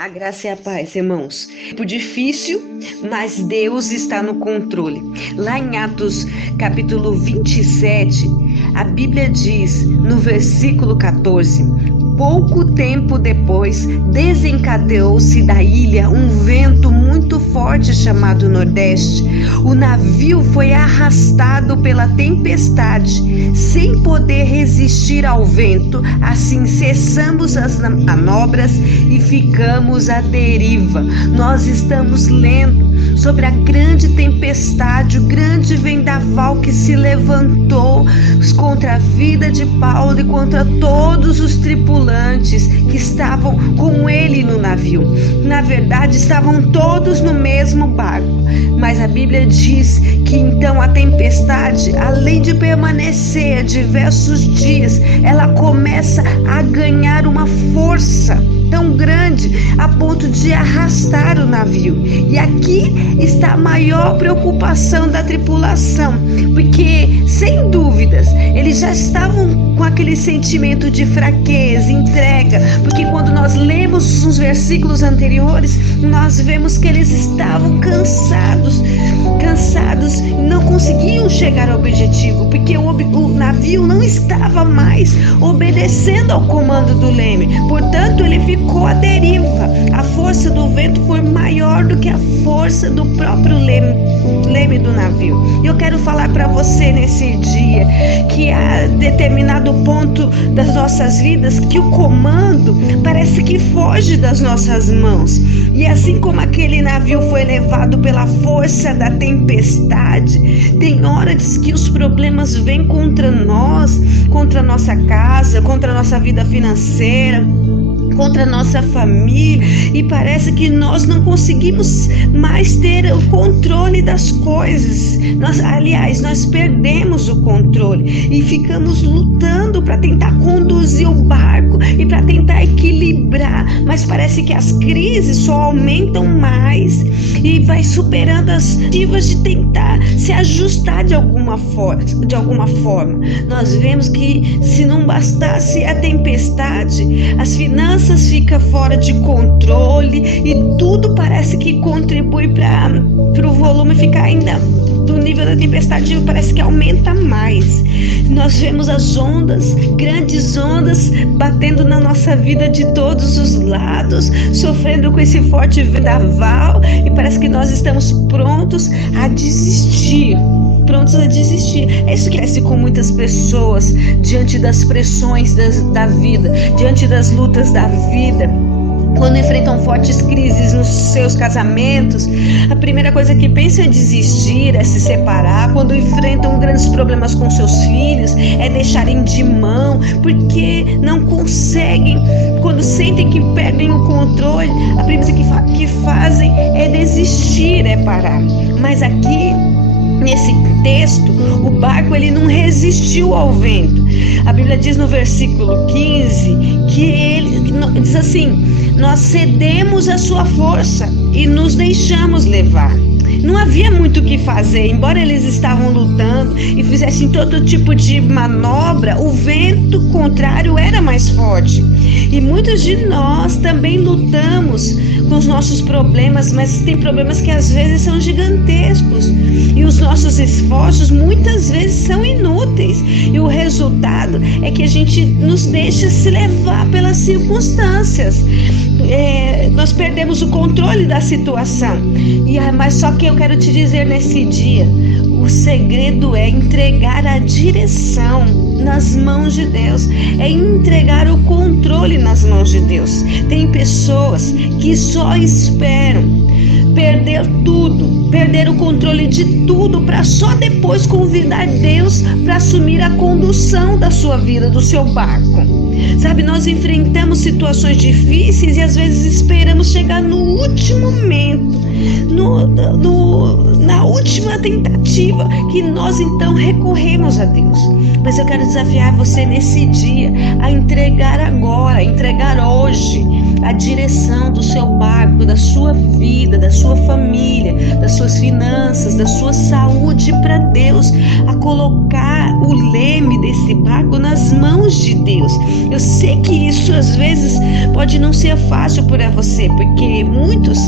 A graça e a paz, irmãos. Tempo difícil, mas Deus está no controle. Lá em Atos capítulo 27, a Bíblia diz, no versículo 14: pouco tempo depois, desencadeou-se da ilha um vento muito forte chamado Nordeste. O navio foi arrastado pela tempestade, sem poder resistir ao vento. Assim cessamos as manobras e ficamos à deriva. Nós estamos lendo sobre a grande tempestade, o grande vendaval que se levantou contra a vida de Paulo e contra todos os tripulantes que estavam com ele no navio. Na verdade, estavam todos no mesmo barco, mas a Bíblia diz que então a tempestade, além de permanecer diversos dias, ela começa a ganhar uma força tão grande a ponto de arrastar o navio. E aqui está a maior preocupação da tripulação, porque sem dúvidas eles já estavam com aquele sentimento de fraqueza, entrega, porque quando nós lemos os versículos anteriores, nós vemos que eles estavam cansados, não conseguiam chegar ao objetivo, porque o navio não estava mais obedecendo ao comando do leme, portanto ele ficou à deriva. A força do vento foi maior do que a força do próprio leme do navio. Eu quero falar para você nesse dia que há determinado ponto das nossas vidas que o comando parece que foge das nossas mãos, e assim como aquele navio foi levado pela força da tempestade, tem horas que os problemas vêm contra nós, contra a nossa casa, contra a nossa vida financeira, contra a nossa família, e parece que nós não conseguimos mais ter o controle das coisas. Nós perdemos o controle e ficamos lutando para tentar conduzir o barco e para tentar equilibrar, mas parece que as crises só aumentam mais e vai superando as tentativas de tentar se ajustar de alguma forma. Nós vemos que se não bastasse a tempestade, as finanças ficam fora de controle e tudo parece que contribui para o volume ficar ainda do nível da tempestade, parece que aumenta mais. Nós vemos as ondas, grandes ondas batendo na nossa vida de todos os lados, sofrendo com esse forte vendaval, e parece que nós estamos prontos a desistir. É isso que acontece com muitas pessoas diante das pressões da vida, diante das lutas da vida. Quando enfrentam fortes crises nos seus casamentos, a primeira coisa que pensam é desistir, é se separar. Quando enfrentam grandes problemas com seus filhos, é deixarem de mão, porque não conseguem. Quando sentem que perdem o controle, a primeira coisa que fazem é desistir, é parar. Mas aqui, nesse texto, o barco ele não resistiu ao vento. A Bíblia diz no versículo 15 que ele diz assim: nós cedemos a sua força e nos deixamos levar. Não havia muito o que fazer, embora eles estavam lutando e fizessem todo tipo de manobra, o vento contrário era mais forte. E muitos de nós também lutamos com os nossos problemas, mas tem problemas que às vezes são gigantescos e os nossos esforços muitas vezes são inúteis, e o resultado é que a gente nos deixa se levar pelas circunstâncias. Nós perdemos o controle da situação, mas só que eu quero te dizer nesse dia, o segredo é entregar a direção nas mãos de Deus, é entregar o controle nas mãos de Deus. Tem pessoas que só esperam perder tudo, perder o controle de tudo, para só depois convidar Deus para assumir a condução da sua vida, do seu barco. Sabe, nós enfrentamos situações difíceis e às vezes esperamos chegar no último momento, na última tentativa, que nós então recorremos a Deus. Mas eu quero desafiar você nesse dia a entregar agora, a entregar hoje a direção do seu barco, da sua vida, da sua família, das suas finanças, da sua saúde para Deus, a colocar o leme desse barco nas mãos de Deus. Eu sei que isso às vezes pode não ser fácil para você, porque muitos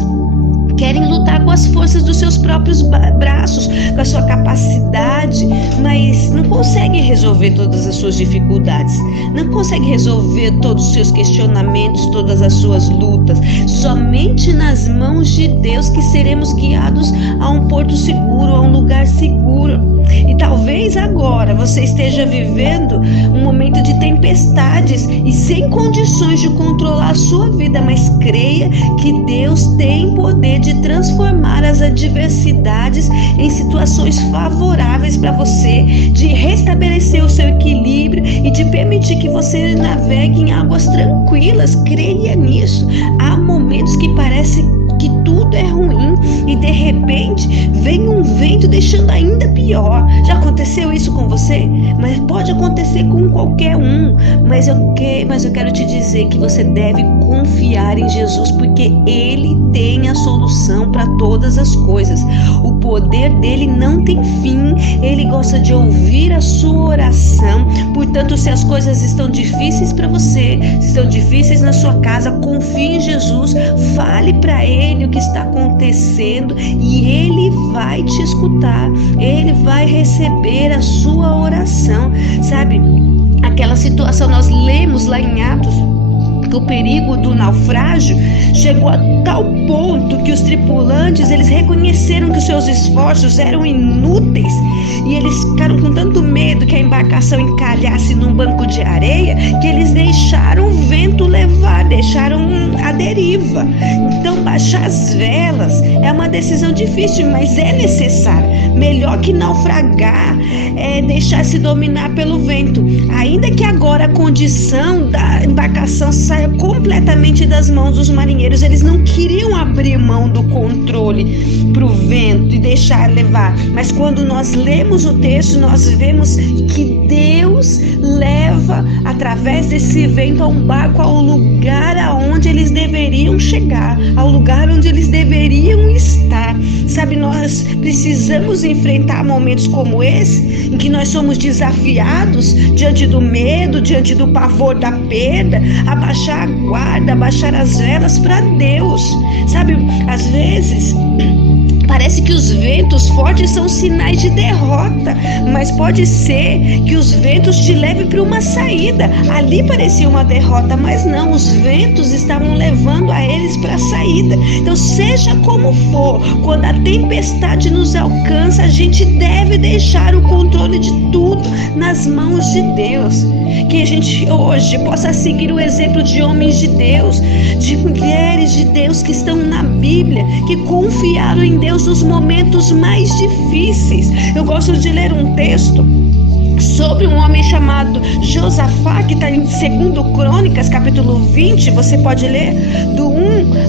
querem lutar com as forças dos seus próprios braços, com a sua capacidade, mas não conseguem resolver todas as suas dificuldades, não conseguem resolver todos os seus questionamentos, todas as suas lutas. Somente nas mãos de Deus que seremos guiados a um porto seguro, a um lugar seguro. E talvez agora você esteja vivendo um momento de tempestades e sem condições de controlar a sua vida, mas creia que Deus tem poder de transformar as adversidades em situações favoráveis para você, de restabelecer o seu equilíbrio e de permitir que você navegue em águas tranquilas. Creia nisso. Há momentos que parece que tudo é ruim e de repente vem um vento deixando ainda pior. Já aconteceu isso com você? Mas pode acontecer com qualquer um. Mas eu quero te dizer que você deve confiar em Jesus, porque Ele tem a solução para todas as coisas. O poder dele não tem fim. Ele gosta de ouvir a sua oração. Portanto, se as coisas estão difíceis para você, se estão difíceis na sua casa, confie em Jesus, fale para Ele o que está acontecendo e Ele vai te escutar. Ele vai receber a sua oração. Sabe, aquela situação nós lemos lá em Atos, que o perigo do naufrágio chegou a tal ponto que os tripulantes eles reconheceram que os seus esforços eram inúteis e eles ficaram com tanto medo que a embarcação encalhasse num banco de areia que eles deixaram o vento levar, deixaram a deriva. Então baixar as velas é uma decisão difícil, mas é necessária. Melhor que naufragar é deixar-se dominar pelo vento, ainda que agora a condição da embarcação saia completamente das mãos dos marinheiros. Eles não queriam abrir mão do controle para o vento e deixar levar, mas quando nós lemos o texto, nós vemos que Deus leva através desse vento a um barco ao lugar aonde eles deveriam chegar, ao lugar onde eles deveriam estar. Sabe, nós precisamos enfrentar momentos como esse, em que nós somos desafiados diante do medo, diante do pavor da perda, a baixar a guarda, a baixar as velas para Deus. Sabe, às vezes parece que os ventos fortes são sinais de derrota, mas pode ser que os ventos te levem para uma saída. Ali parecia uma derrota, mas não, os ventos estavam levando a eles para a saída. Então, seja como for, quando a tempestade nos alcança, a gente deve deixar o controle de tudo nas mãos de Deus. Que a gente hoje possa seguir o exemplo de homens de Deus, de mulheres de Deus que estão na Bíblia, que confiaram em Deus nos momentos mais difíceis. Eu gosto de ler um texto sobre um homem chamado Josafá, que está em 2 Crônicas, capítulo 20, você pode ler do 1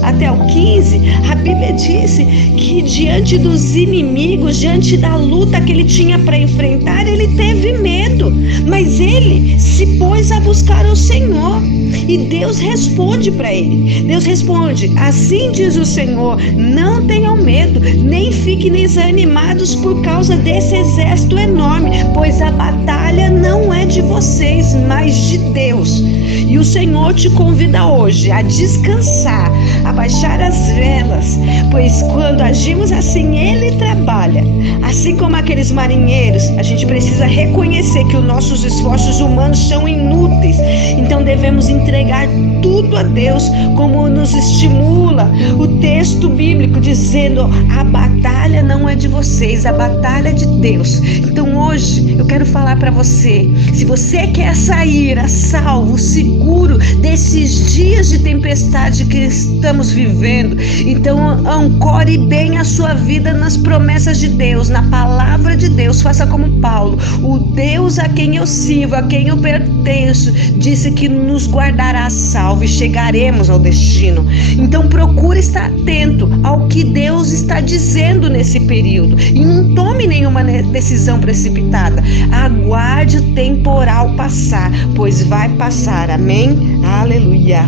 até o 15. A Bíblia diz que diante dos inimigos, diante da luta que ele tinha para enfrentar, ele teve medo, mas ele se pôs a buscar o Senhor e Deus responde para ele. Deus responde: assim diz o Senhor, não tenham medo, nem fiquem desanimados por causa desse exército enorme, pois a batalha não é de vocês, mas de Deus. E o Senhor te convida hoje a descansar, a baixar as velas, pois quando agimos assim, Ele trabalha. Assim como aqueles marinheiros, a gente precisa reconhecer que os nossos esforços humanos são inúteis. Então devemos entregar tudo a Deus, como nos estimula o texto bíblico dizendo: a batalha não é de vocês, a batalha é de Deus. Então hoje eu quero falar para você, se você quer sair a salvo, seguro desses dias de tempestade que estamos vivendo, então ancore bem a sua vida nas promessas de Deus, na palavra de Deus. Faça como Paulo: o Deus a quem eu sirvo, a quem eu pertenço, disse que nos guardará salvo e chegaremos ao destino. Então procure estar atento ao que Deus está dizendo nesse período e não tome nenhuma decisão precipitada. Aguarde o temporal passar, pois vai passar. Amém? Aleluia.